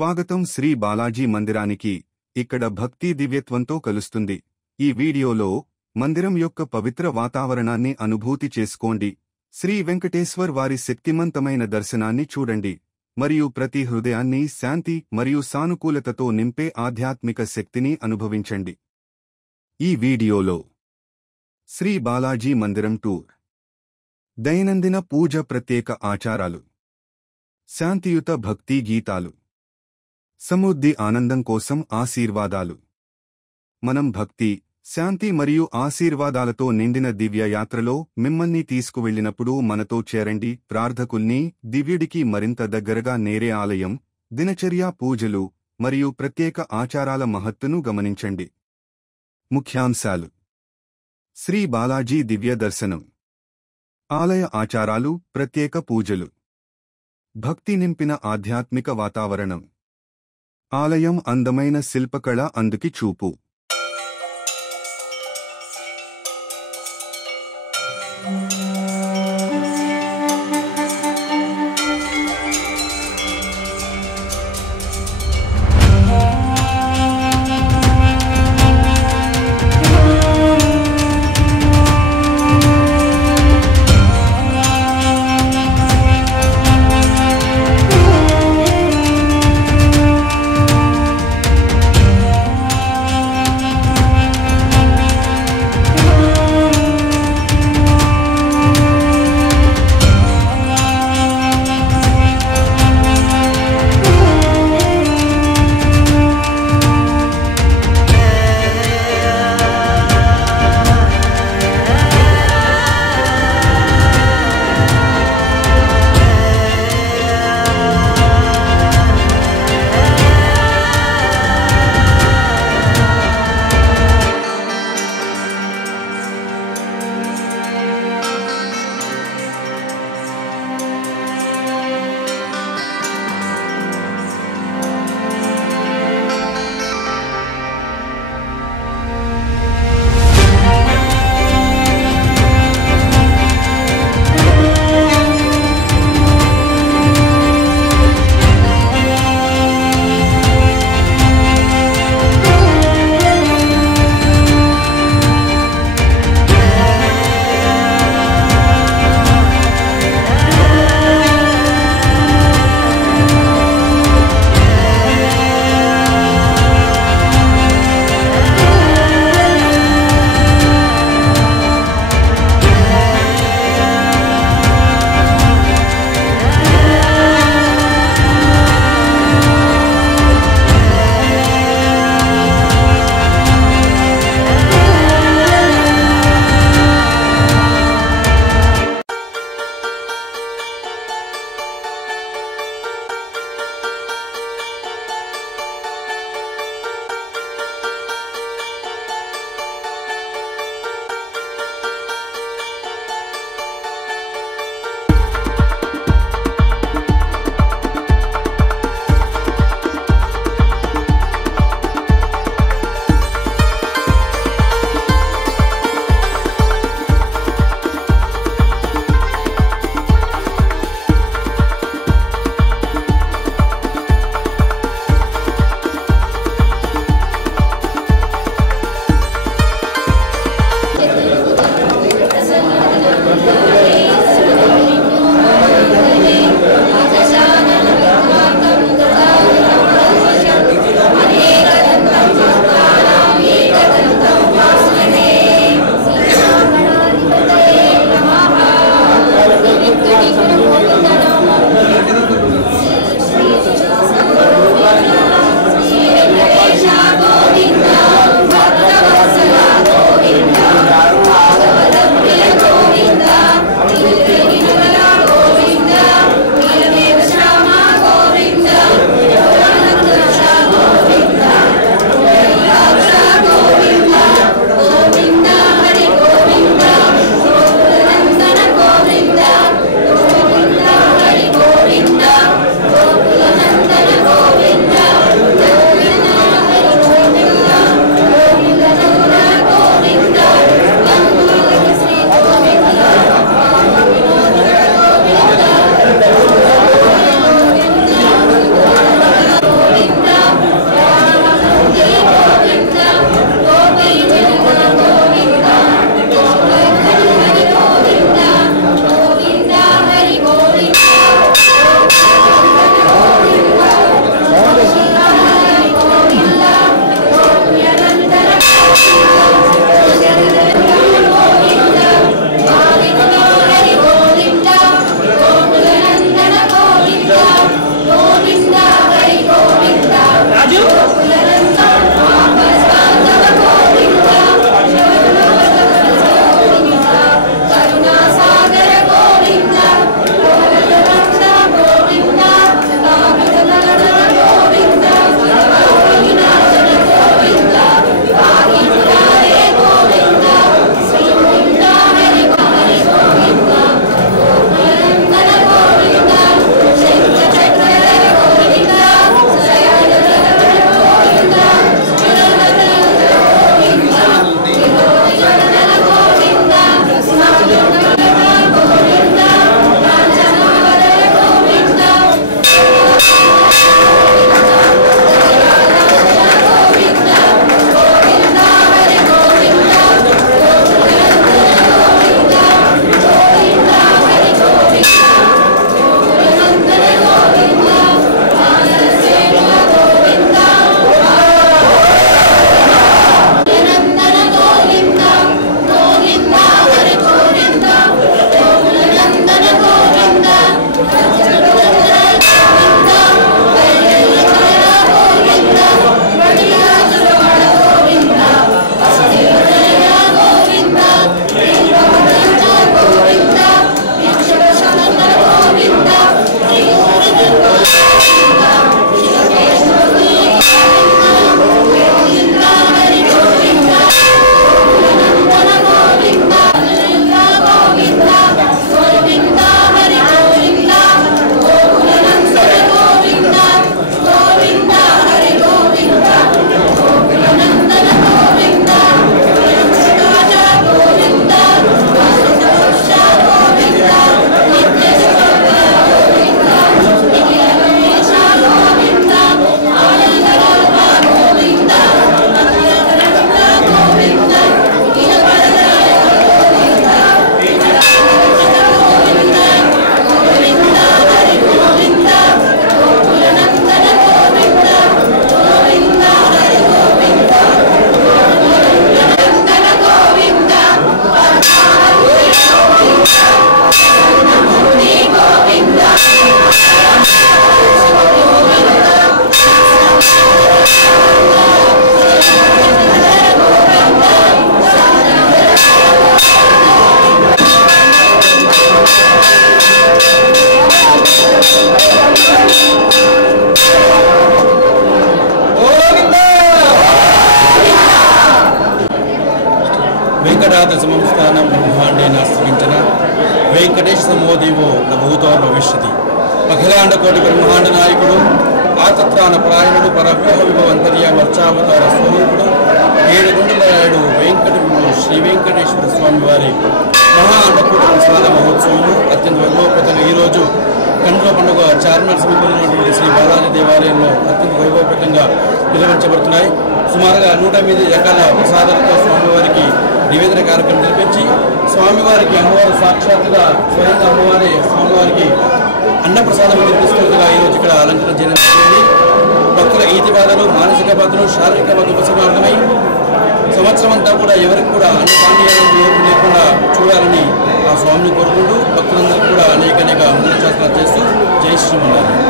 స్వాగతం శ్రీ బాలాజీ మందిరానికి. ఇక్కడ భక్తి దివ్యత్వంతో కలుస్తుంది. ఈ వీడియోలో మందిరం యొక్క పవిత్ర వాతావరణాన్ని అనుభూతి చేసుకోండి. శ్రీ వెంకటేశ్వర్ వారి శక్తిమంతమైన దర్శనాన్ని చూడండి మరియు ప్రతి హృదయాన్ని శాంతి మరియు సానుకూలతతో నింపే ఆధ్యాత్మిక శక్తిని అనుభవించండి. ఈ వీడియోలో శ్రీ బాలాజీ మందిరం టూర్, దైనందిన పూజ, ప్రత్యేక ఆచారాలు, శాంతియుత భక్తి గీతాలు, సమృద్ధి ఆనందం కోసం ఆశీర్వాదాలు. మనం భక్తి, శాంతి మరియు ఆశీర్వాదాలతో నిండిన దివ్య యాత్రలో మిమ్మల్ని తీసుకువెళ్లినప్పుడు మనతో చేరండి. ప్రార్థకుల్ని దివ్యుడికి మరింత దగ్గరగా నేరే ఆలయం, దినచర్య, పూజలు మరియు ప్రత్యేక ఆచారాల మహత్తును గమనించండి. ముఖ్యాంశాలు: శ్రీ బాలాజీ దివ్య దర్శనం, ఆలయ ఆచారాలు, ప్రత్యేక పూజలు, భక్తి నింపిన ఆధ్యాత్మిక వాతావరణం, ఆలయం అందమైన శిల్పకళ అందుకి చూపు. नीलादशमं स्थानं ब्रह्माण्डे नास्तिकिञ्चन वेङ्कटेशसमोदेवो न भूतो न भविष्यति अखिलाण्डकोटि ब्रह्माण्ड नायकुడు ఆతత్రాన పరాయణుడు పరవ్యూహ విభవంతర్యామర్చావతార స్వరూపుడు ఏడుగుండలాయుడు వెంకటగుడు శ్రీ వెంకటేశ్వర స్వామి వారి మహా అన్నకూట ప్రసాద మహోత్సవము అత్యంత వైభవపేతంగా ఈరోజు కండ్ల పండుగ చార్మినార్ సమీపంలో ఉన్నటువంటి శ్రీ బాలాజీ దేవాలయంలో అత్యంత వైభవపేతంగా నిర్వహించబడుతున్నాయి. సుమారుగా 108 రకాల ప్రసాదాలతో స్వామివారికి నివేదన కార్యక్రమం జరిపించి స్వామివారికి అమ్మవారు సాక్షాత్తుగా స్వయంగా అమ్మవారి స్వామివారికి అన్నప్రసాదం నిర్మిస్తుండగా ఈరోజు ఇక్కడ అలంకరణ చేయడం జరిగింది. భక్తుల ఈతి బాధలు, మానసిక బాధలు, శారీరక బాధలు ఉపశమనార్థమై సంవత్సరం అంతా కూడా ఎవరికి కూడా అన్ని పానీయాలు లేకుండా చూడాలని ఆ స్వామిని కోరుకుంటూ భక్తులందరికీ కూడా అనేక మంగళ శాసనాలు చేస్తూ జై శ్రీమన్నారాయణ.